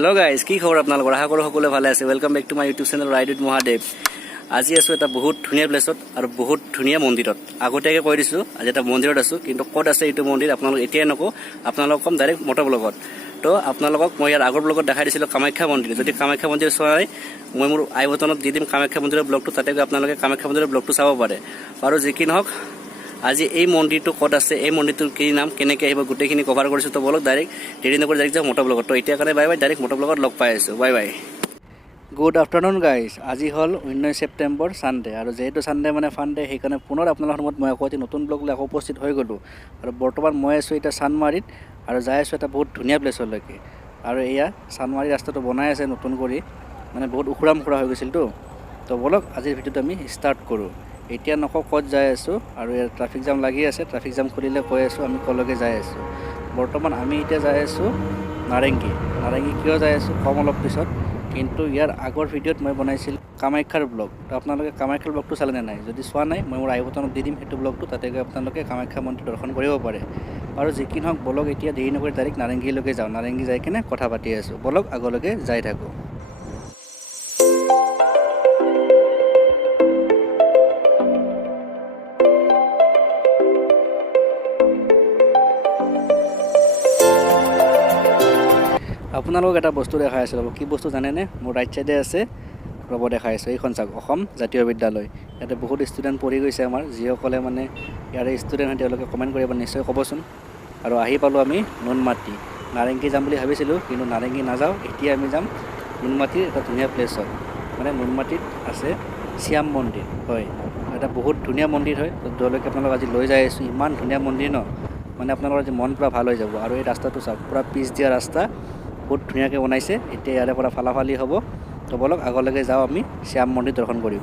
Hello' guys, কি খবৰ আপোনালোকৰ? আশা কৰোঁ সকলোৱে ভালে আছে। Welcome back to my YouTube channel ride with Mahadev. আজি আছোঁ এটা বহুত ধুনীয়া প্লেচত আৰু বহুত ধুনীয়া মন্দিৰত। আগতীয়াকৈ কৈ দিছোঁ, আজি এটা মন্দিৰত আছোঁ, কিন্তু ক'ত আছে এইটো মন্দিৰ আপোনালোক এতিয়াই নকওঁ, আপোনালোকক ক'ম ডাইৰেক্ট মটৰ ব্লগত। তো আপোনালোকক মই ইয়াৰ আগৰ ব্লগত দেখাই দিছিলোঁ কামাখ্যা মন্দিৰ। যদি কামাখ্যা মন্দিৰ চোৱা নাই, মই মোৰ আই বটনত দি দিম কামাখ্যা মন্দিৰৰ ব্লগটো, তাতে গৈ আপোনালোকে কামাখ্যা মন্দিৰৰ ব্লগটো চাব পাৰে। আৰু যি কি নহওক, আজি এই মন্দিৰটো ক'ত আছে, এই মন্দিৰটোৰ কি নাম, কেনেকৈ আহিব, গোটেইখিনি কভাৰ কৰিছোঁ। তো বলক ডাইৰেক্ট দেৰি নকৰি ডাইৰেক্ট যাওঁ মটৰ ব্লগত। তো এতিয়া কাৰণে বাই বাই, ডাইৰেক্ট মটৰ ব্লগত লগ পাই আছোঁ। Bye bye. Good afternoon guys. আজি হ'ল 19 ছেপ্টেম্বৰ ছানডে, আৰু যিহেতু ছানডে মানে ফানডে, সেইকাৰণে পুনৰ আপোনালোকৰ সময়ত মই আকৌ এটি নতুন ব্লগ লৈ আকৌ উপস্থিত হৈ গ'লোঁ। আৰু বৰ্তমান মই আছোঁ এতিয়া চানমাৰীত, আৰু যাই আছোঁ এটা বহুত ধুনীয়া প্লেচলৈকে। আৰু এয়া চানমাৰী ৰাস্তাটো বনাই আছে নতুন কৰি, মানে বহুত উখুৰা মুখুৰা হৈ গৈছিলতো। তো বলক আজিৰ ভিডিঅ'টো আমি ষ্টাৰ্ট কৰোঁ। এতিয়া নকওঁ ক'ত যাই আছোঁ, আৰু ইয়াৰ ট্ৰাফিক জাম লাগি আছে। ট্ৰাফিক জাম খুলিলে কৈ আছোঁ আমি ক'লৈকে যাই আছোঁ। বৰ্তমান আমি এতিয়া যাই আছোঁ নাৰেংগী। নাৰেংগী কিয় যাই আছোঁ কম অলপ পিছত, কিন্তু ইয়াৰ আগৰ ভিডিঅ'ত মই বনাইছিলোঁ কামাখ্যাৰ ব্লগ। তো আপোনালোকে কামাখ্যাৰ ব্লগটো চালেনে নাই? যদি চোৱা নাই, মই মোৰ আই বটনত দি দিম সেইটো ব্লগটো, তাতে গৈ আপোনালোকে কামাখ্যা মন্দিৰ দৰ্শন কৰিব পাৰে। আৰু যি কি নহওক বলক এতিয়া দেৰি নকৰি ডাইৰেক্ট নাৰেংগীলৈকে যাওঁ। নাৰেংগী যাই কিনে কথা পাতি আছোঁ। বলক আগলৈকে যাই থাকোঁ। আপোনালোকক এটা বস্তু দেখাই আছোঁ, ৰ'ব। কি বস্তু জানেনে? মোৰ ৰাইট চাইডে আছে, ৰ'ব দেখাই আছোঁ। এইখন চাওক, অসম জাতীয় বিদ্যালয়। ইয়াতে বহুত ষ্টুডেণ্ট পঢ়ি গৈছে আমাৰ। যিসকলে মানে ইয়াৰে ষ্টুডেণ্ট হয় তেওঁলোকে কমেণ্ট কৰিব, নিশ্চয় ক'বচোন। আৰু আহি পালোঁ আমি নুনমাটি। নাৰেংগী যাম বুলি ভাবিছিলোঁ, কিন্তু নাৰেংগী নাযাওঁ। এতিয়া আমি যাম নুনমাটিৰ এটা ধুনীয়া প্লেচত। মানে নুনমাটিত আছে শ্যাম মন্দিৰ, হয়। এটা বহুত ধুনীয়া মন্দিৰ হয়, য'লৈকে আপোনালোক আজি লৈ যাই আছোঁ। ইমান ধুনীয়া মন্দিৰ ন, মানে আপোনালোকৰ আজি মন পূৰা ভাল হৈ যাব। আৰু এই ৰাস্তাটো চাওক, পূৰা পিচ দিয়া ৰাস্তা, বহুত ধুনীয়াকৈ বনাইছে। এতিয়া ইয়াৰে পৰা ফালাফালি হ'ব। তো বলক আগলৈকে যাওঁ, আমি শ্যাম মন্দিৰ দৰ্শন কৰিম।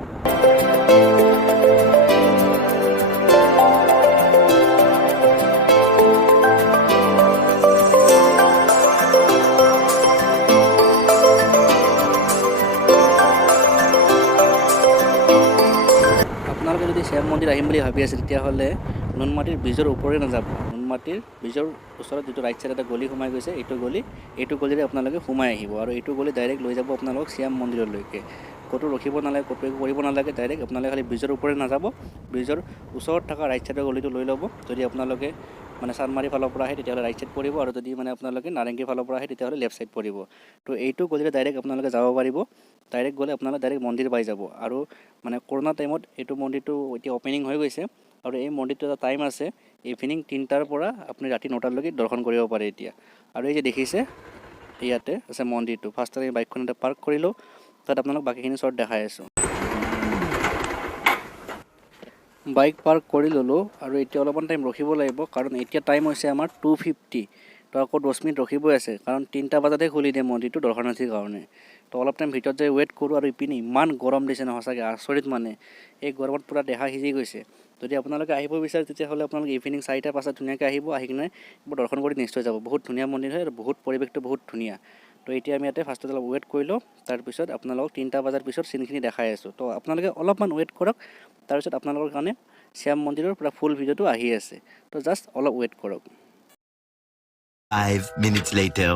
আপোনালোকে যদি শ্যাম মন্দিৰ আহিম বুলি ভাবি আছে, তেতিয়াহ'লে নুনমাটিৰ ব্ৰিজৰ ওপৰে নাযাব। নুনমাটিৰ ব্ৰিজৰ ওচৰত যিটো ৰাইট চাইড এটা গলি সোমাই গৈছে, এইটো গলিৰে আপোনালোকে সোমাই আহিব। আৰু এইটো গলি ডাইৰেক্ট লৈ যাব আপোনালোকক শ্যাম মন্দিৰলৈকে। ক'তো ৰখিব নালাগে, ক'তো একো কৰিব নালাগে। ডাইৰেক্ট আপোনালোকে খালি ব্ৰিজৰ ওপৰে নাযাব, ব্ৰিজৰ ওচৰত থকা ৰাইট চাইডৰ গলিটো লৈ ল'ব। যদি আপোনালোকে মানে চানমাৰীৰ ফালৰ পৰা আহে, তেতিয়াহ'লে ৰাইট চাইড পৰিব, আৰু যদি মানে আপোনালোকে নাৰেংগীৰ ফালৰ পৰা আহে, তেতিয়াহ'লে লেফ্ট চাইড পৰিব। তো এইটো গলিৰে ডাইৰেক্ট আপোনালোকে যাব পাৰিব। ডাইৰেক্ট গ'লে আপোনালোকে ডাইৰেক্ট মন্দিৰ পাই যাব। আৰু মানে কৰোণা টাইমত এইটো মন্দিৰটো এতিয়া অ'পেনিং হৈ গৈছে। আৰু এই মন্দিৰটো এটা টাইম আছে, ইভিনিং 3টাৰ পৰা আপুনি ৰাতি 9টালৈকে দৰ্শন কৰিব পাৰে এতিয়া। আৰু এই যে দেখিছে, ইয়াতে আছে মন্দিৰটো। ফাৰ্ষ্টতে আমি বাইকখন এটা পাৰ্ক কৰিলোঁ, তাত আপোনালোক বাকীখিনি শ্বৰ্ট দেখাই আছোঁ। বাইক পাৰ্ক কৰি ল'লোঁ, আৰু এতিয়া অলপমান টাইম ৰখিব লাগিব, কাৰণ এতিয়া টাইম হৈছে আমাৰ 2:50। তো আকৌ 10 মিনিট ৰখিবই আছে, কাৰণ 3টা বজাতহে খুলি দিয়ে মন্দিৰটো দৰ্শনাৰ্থীৰ কাৰণে। তো অলপ টাইম ভিতৰত যাই ৱেইট কৰোঁ। আৰু ইপিনে ইমান গৰম দিছে ন, সঁচাকৈ আচৰিত। মানে এই গৰমত পূৰা দেহা সিজি গৈছে। যদি আপোনালোকে আহিব বিচাৰে, তেতিয়াহ'লে আপোনালোকে ইভিনিং 4টা-5টাত ধুনীয়াকৈ আহিব। আহি কিনে এইবোৰ দৰ্শন কৰি নিশ্চয় যাব। বহুত ধুনীয়া মন্দিৰ হয়, আৰু বহুত পৰিৱেশটো বহুত ধুনীয়া। তো এতিয়া আমি ইয়াতে ফাৰ্ষ্টতে অলপ ৱেইট কৰি লওঁ, তাৰপিছত আপোনালোকক 3টা বজাৰ পিছত চিনখিনি দেখাই আছোঁ। তো আপোনালোকে অলপমান ৱেইট কৰক, তাৰপিছত আপোনালোকৰ কাৰণে শ্যাম মন্দিৰৰ পূৰা ফুল ভিডিঅ'টো আহি আছে। তো জাষ্ট অলপ ৱেইট কৰক। 5 minutes later.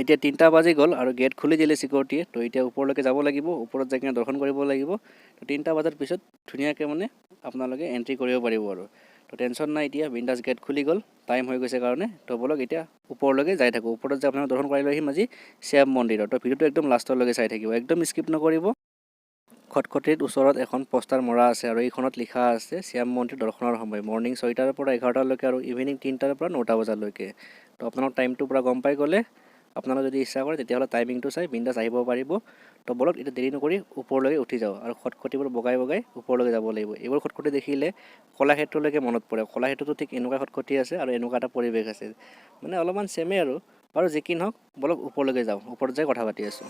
এতিয়া 3টা বাজি গ'ল, আৰু গেট খুলি দিলে ছিকিউৰিটিয়ে। তো এতিয়া ওপৰলৈকে যাব লাগিব, ওপৰত যাই কিনে দৰ্শন কৰিব লাগিব। তো 3টা বজাৰ পিছত ধুনীয়াকৈ মানে আপোনালোকে এণ্ট্ৰি কৰিব পাৰিব। আৰু তো টেনশ্যন নাই, এতিয়া বিন্দাছ গেট খুলি গ'ল, টাইম হৈ গৈছে কাৰণে। তো বলক এতিয়া ওপৰলৈকে যাই থাকোঁ। ওপৰত যে আপোনালোকে দৰ্শন কৰি লৈ আহিম আজি শ্যাম মন্দিৰত। তো ভিডিঅ'টো একদম লাষ্টলৈকে চাই থাকিব, একদম স্কিপ নকৰিব। খটখটিৰ ওচৰত এখন পোষ্টাৰ মৰা আছে, আৰু এইখনত লিখা আছে শ্যাম মন্দিৰ দৰ্শনৰ সময় মৰ্ণিং 6টাৰ পৰা 11টালৈকে, আৰু ইভিনিং 3টাৰ পৰা 9টা বজালৈকে। তো আপোনালোক টাইমটো পূৰা গম পাই গ'লে, আপোনালোকে যদি ইচ্ছা কৰে তেতিয়াহ'লে টাইমিংটো চাই বিন্দাছ আহিব পাৰিব। তো বলক এতিয়া দেৰি নকৰি ওপৰলৈকে উঠি যাওঁ, আৰু খটখটিবোৰ বগাই বগাই ওপৰলৈকে যাব লাগিব। এইবোৰ খটখটি দেখিলে কলাক্ষেত্ৰলৈকে মনত পৰে। কলাক্ষেত্ৰতো ঠিক এনেকুৱা খটখটি আছে, আৰু এনেকুৱা এটা পৰিৱেশ আছে, মানে অলপমান ছেমেই আৰু। বাৰু যি কি নহওক, বলক ওপৰলৈকে যাওঁ, ওপৰত যাই কথা পাতি আছোঁ।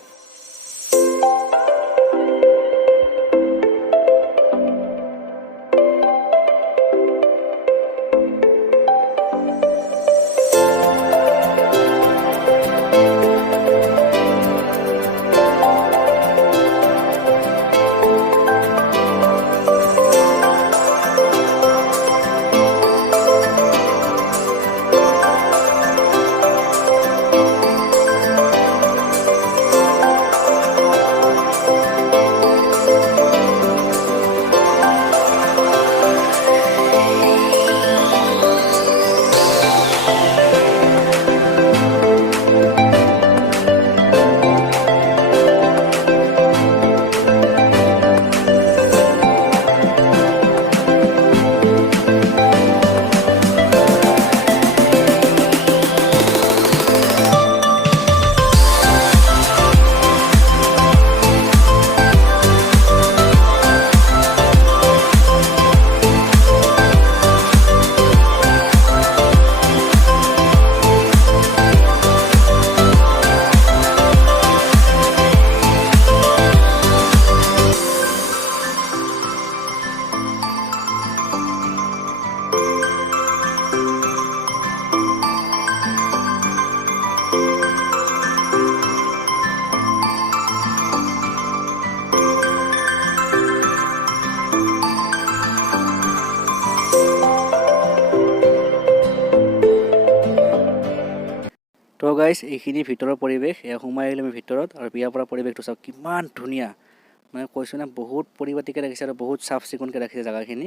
গাইজ এইখিনি ভিতৰৰ পৰিৱেশ এয়া সোমাই আহিলোঁ আমি ভিতৰত আৰু বিয়াৰ পৰা পৰিৱেশটো চাওক কিমান ধুনীয়া মানে কৈছোঁ না বহুত পৰিপাটিকৈ ৰাখিছে আৰু বহুত চাফ চিকুণকৈ ৰাখিছে জেগাখিনি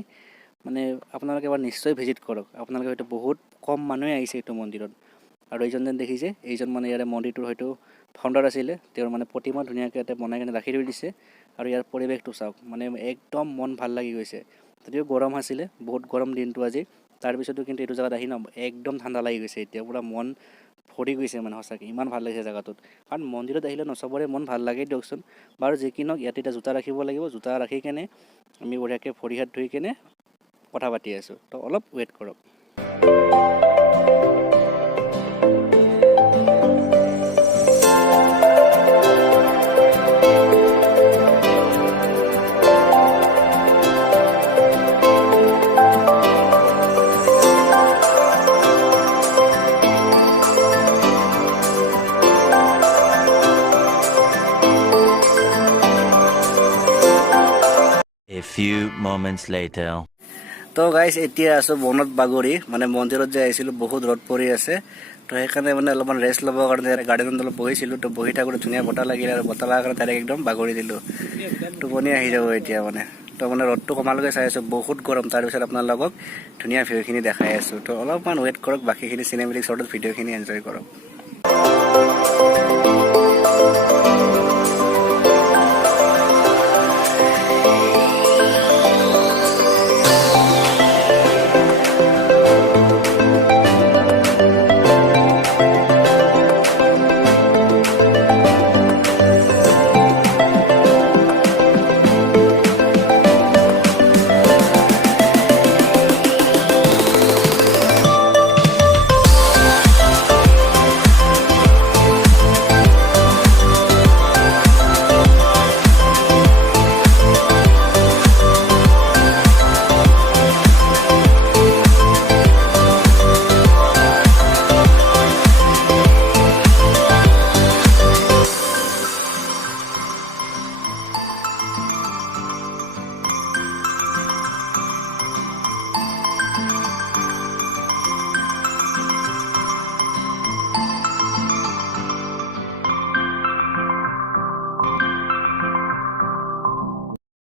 মানে আপোনালোকে এবাৰ নিশ্চয় ভিজিট কৰক আপোনালোকে হয়তো বহুত কম মানুহে আহিছে এইটো মন্দিৰত আৰু এইজন যেন দেখিছে এইজন মানে ইয়াৰে মন্দিৰটোৰ হয়তো ফাউণ্ডাৰ আছিলে তেওঁৰ মানে প্ৰতিমা ধুনীয়াকৈ ইয়াতে বনাই কিনে ৰাখি থৈ দিছে আৰু ইয়াৰ পৰিৱেশটো চাওক মানে একদম মন ভাল লাগি গৈছে যদিও গৰম আছিলে বহুত গৰম দিনটো আজি তাৰপিছতো কিন্তু এইটো জেগাত আহি ন একদম ঠাণ্ডা লাগি গৈছে এতিয়া পূৰা মন ভৰি গৈছে মানে সঁচাকৈ ইমান ভাল লাগিছে জেগাটোত কাৰণ মন্দিৰত আহিলে ন চবৰে মন ভাল লাগেই দিয়কচোন বাৰু যি কি নহওক ইয়াতে এতিয়া জোতা ৰাখিব লাগিব জোতা ৰাখি কেনে আমি বঢ়িয়াকৈ ভৰি হাত ধুই কেনে কথা পাতি আছোঁ তো অলপ ৱেইট কৰক A few moments later. তো গাইজ এতিয়া আছোঁ বনত বাগৰি মানে মন্দিৰত যে আহিছিলোঁ বহুত ৰ'দ পৰি আছে তো সেইকাৰণে মানে অলপমান ৰেষ্ট ল'বৰ কাৰণে গাৰ্ডেনত অলপ বহিছিলোঁ তো বহি থাকোঁতে ধুনীয়া বতাহ লাগিলে আৰু বতাহ লগাৰ কাৰণে ডাইৰেক্ট একদম বাগৰি দিলোঁ টোপনি আহি যাব এতিয়া মানে তো মানে ৰ'দটো কমালৈকে চাই আছোঁ বহুত গৰম তাৰপিছত আপোনালোকক ধুনীয়া ভিউখিনি দেখাই আছোঁ তো অলপমান ৱেইট কৰক বাকীখিনি চিনেমেটিক শ্বৰ্টত ভিডিঅ'খিনি এনজয় কৰক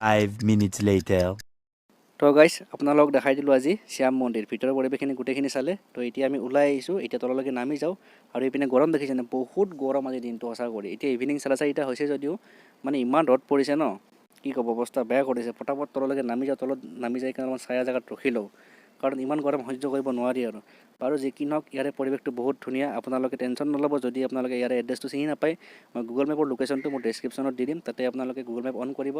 Five minutes later. তো গাইজ আপোনালোকক দেখাই দিলোঁ আজি শ্যাম মন্দিৰ ভিতৰৰ পৰিৱেশখিনি গোটেইখিনি চালে তো এতিয়া আমি ওলাই আহিছোঁ এতিয়া তললৈকে নামি যাওঁ আৰু এইপিনে গৰম দেখিছেনে বহুত গৰম আজি দিনটো সঁচা কৰি এতিয়া ইভিনিং 4:30 হৈছে যদিও মানে ইমান ৰ'দ পৰিছে ন কি ক'ব অৱস্থা বেয়া কৰিছে পটাপট তললৈকে নামি যাওঁ তলত নামি যাই কাৰণে অলপমান ছায়া জেগাত ৰখি লওঁ কাৰণ ইমান গৰম সহ্য কৰিব নোৱাৰি আৰু বাৰু যি কি নহওক ইয়াৰে পৰিৱেশটো বহুত ধুনীয়া আপোনালোকে টেনশ্যন নল'ব যদি আপোনালোকে ইয়াৰে এড্ৰেছটো চিনি নাপায় মই গুগল মেপৰ লোকেশ্যনটো মোৰ ডেছক্ৰিপশ্যনত দি দিম তাতে আপোনালোকে গুগল মেপ অন কৰিব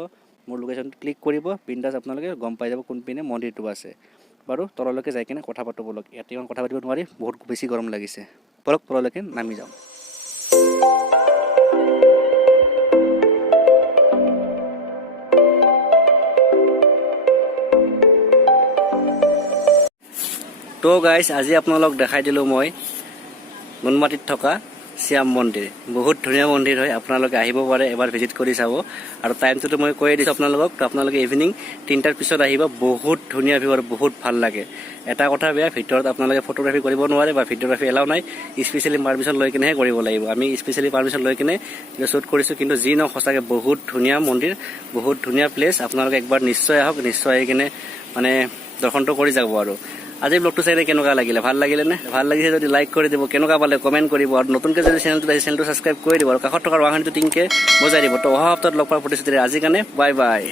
মোৰ লোকেশ্যনটো ক্লিক কৰিব বিন্দাছ আপোনালোকে গম পাই যাব কোনপিনে মন্দিৰটো আছে বাৰু তললৈকে যাই কিনে কথা পাতো বলক ইয়াতে ইমান কথা পাতিব নোৱাৰি বহুত বেছি গৰম লাগিছে বলক তললৈকে নামি যাওঁ তো গাইজ আজি আপোনালোক দেখাই দিলোঁ মই নুনমাটিত থকা শ্যাম মন্দিৰ বহুত ধুনীয়া মন্দিৰ হয় আপোনালোকে আহিব পাৰে এবাৰ ভিজিট কৰি চাব আৰু টাইমটোতো মই কৈয়ে দিছোঁ আপোনালোকক তো আপোনালোকে ইভিনিং 3টাৰ পিছত আহিব বহুত ধুনীয়া ভিউ আৰু বহুত ভাল লাগে এটা কথা বেয়া ভিতৰত আপোনালোকে ফটোগ্ৰাফী কৰিব নোৱাৰে বা ভিডিঅ'গ্ৰাফী এলাও নাই স্পেচিয়েলি পাৰ্মিশ্যন লৈ কিনেহে কৰিব লাগিব আমি স্পেচিয়েলি পাৰ্মিশ্যন লৈ কিনে শ্বুট কৰিছোঁ কিন্তু যি নহওক সঁচাকৈ বহুত ধুনীয়া মন্দিৰ বহুত ধুনীয়া প্লেচ আপোনালোকে একবাৰ নিশ্চয় আহক নিশ্চয় আহি কিনে মানে দৰ্শনটো কৰি যাব আৰু আজি ব্লগটো চাই কেনেকুৱা লাগিলে ভাল লাগিলে নে ভাল লাগিছে যদি লাইক কৰি দিব কেনেকুৱা পালে কমেণ্ট কৰিব আৰু নতুনকৈ যদি চেনেলটো ছাবস্ক্ৰাইব কৰি দিব আৰু কাষত থকা ৱাংখনিটো টিংকে বজাই দিব তো অহা সপ্তাহত লগ পোৱাৰ প্ৰতিশ্ৰুতিৰে আজিৰ কাৰণে বাই বাই